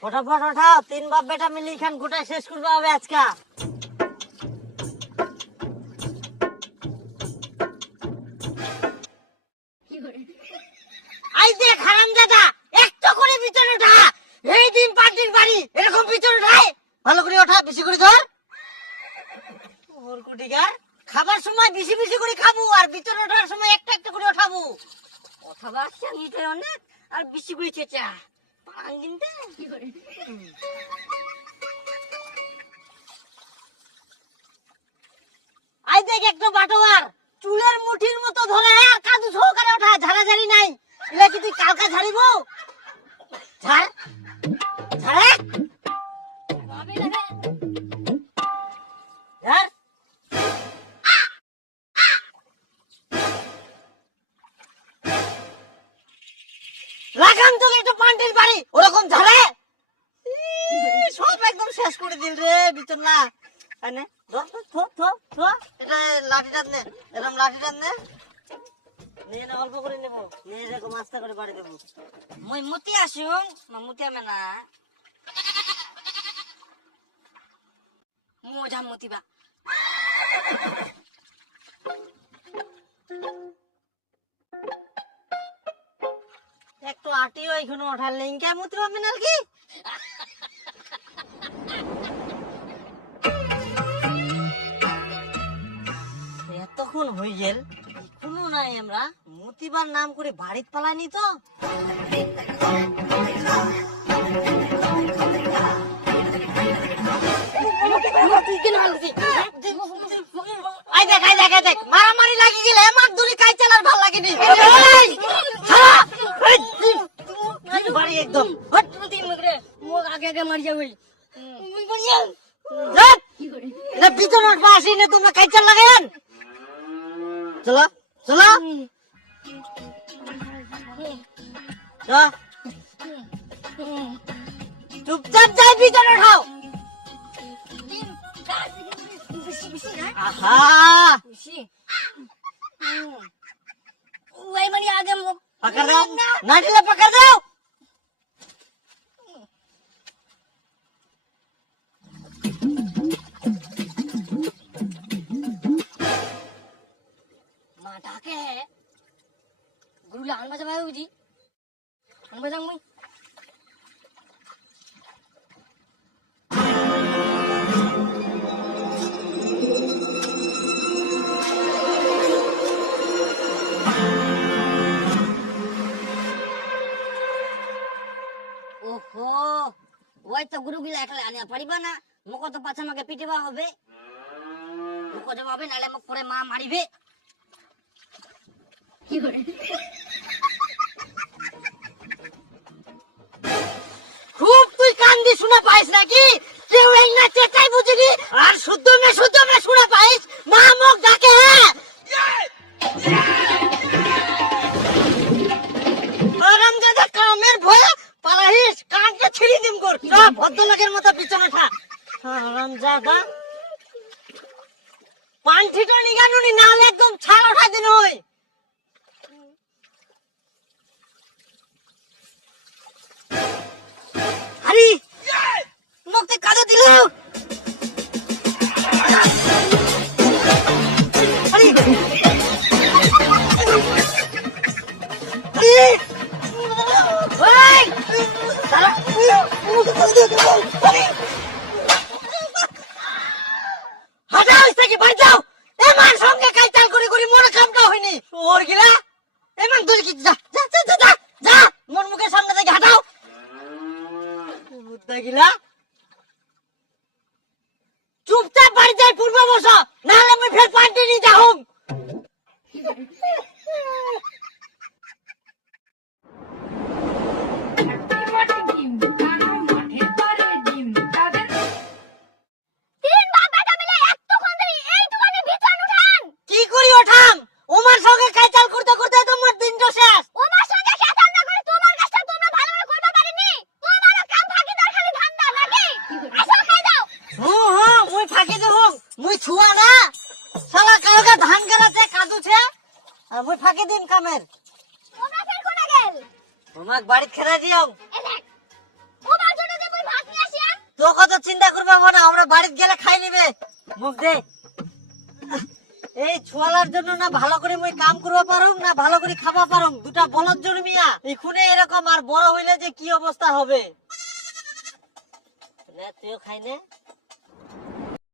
फटाफट उठाओ, 3 बाप बेटा मिली खान गोटा शेष करबा হবে আজকা। আই দেখ হারামজাদা, একটু করে ভিতরে ওঠা। এই দিন পার্টির বাড়ি এরকম ভিতরে ওঠায়? ভালো করে ওঠা, বেশি করে ধর। ওর কুটিকার খাবার সময় বেশি বেশি করে খাবো আর ভিতরে ওঠার সময় একটা একটা করে ওঠাবো। কথাবার্তা নিতে অনেক আর বেশি করে চেঁচা পাঙ্গিনতে কি করে। আই দেখ একটু বাটোয়ার চুলের মুঠির মতো ধরে আর কাদু সহকারে ওঠা, ঝাড়াঝাড়ি নাই। এলা কি তুই কালকা ঝাড়িব? ঝাড় ঝাড়ে ভাবি লাগে ঝাড়। লাগাম তোকে একটু পান্টির বাড়ি ওরকম ঝাড়ে সব একদম শেষ করে দিল রে ভিতর না। আনে ধর ধর ধর ধর এটা লাঠিটা নে, এরকম লাঠিটা নে নিয়ে না, অল্প করে নেব, নিয়ে এরকম আস্তে করে বাড়ি দেবো। মই মুতি আসুন না মুতি আমে না মজা মুতিবা। একটু আটিও এখানে ওঠার লিঙ্কা মুতি পাবে না কি? এতক্ষণ হয়ে গেল এখনো নাই, আমরা মতিবার নাম করে বাড়িতে পালাইনি তো। আই দেখ আই দেখ আই দেখ মারামারি লাগি গেলে আমার দূরে কাই চালার ভাল লাগেনি। বাড়ি একদম আগে আগে মারি যাবে ভিতরে আসি না, তোমরা কাই চাল লাগান। চলো চলো চুপচাপ যাই ভিতরে উঠাও। আহা ওই মানে আগে পাকা দাও না, দিলে পাকা দাও। মা ডাকে গুরুলা আনবা যাবে বুঝি, আনবা যাং মুই। ওহো ওই তো গুরুগুলা একলা আনিয়া পারিবা না, মুখ তো পাছে আমাকে পিটিবা হবে, মুখ যাবে নালে মুখ পরে মা মারিবে। কি করে খুব তুই কান্দি শোনা পাইস নাকি? কেউ এই না চেঁচাই বুঝিনি আর শুদ্ধ মে শোনা পাইস মা মুখ ডাকে। আরামজাদা কামের ভয়ে পালাহিস, কানকে ছিড়ি দিম কর। সব ভদ্রলোকের মতো পিছনে থা। আরামজাদা পান্ঠিটা নিগানুনি নালে একদম ছাল উঠাই দিন। ওই আরে মুখতে কাদা দিল। আরে ওই সারা হাটাও থেকে বাড়ি যাও। এমান সঙ্গে কাইতাল করে করে মনে কামটা হয়নি ওর গিলা। এমান দূরে কি যা যা যা যা যা মন মুখের সামনে থেকে হাটাও বুদ্ধা গিলা। চুপচাপ বাড়ি যাই পূর্ব বসো, নাহলে আমি ফের পান্টি নিয়ে যাও। কি করি ওঠাম? ওমার সঙ্গে কাইচাল করতে করতে তোমার দিন তো শেষ। ওমার সঙ্গে কাইচাল না করে তোমার কাজটা তোমরা ভালো করে করতে পারিনি। তোমারও কাম ফাঁকি দাও খালি ধান্দা নাকি? আসো খাই দাও। মুই ফাঁকি দেব, মুই ছুয়া না শালা কালকা ধান কাটাছে কাদুছে আর মুই ফাঁকি দিম কামের। তোমরা ফের কোনা গেল? তোমাক বাড়ি খেলা দিও। এ দেখ ওমার জন্য যে তোকে তো চিন্তা করবে না, আমরা বাড়িতে গেলে খাই নিবে। মুখ দে। এই ছোয়ালার জন্য না ভালো করে মই কাম করবা পারুম না ভালো করে খাবা পারুম, দুটা বলদ জন্মিয়া এখুনে এরকম, আর বড় হইলে যে কি অবস্থা হবে। তুইও খাই নে।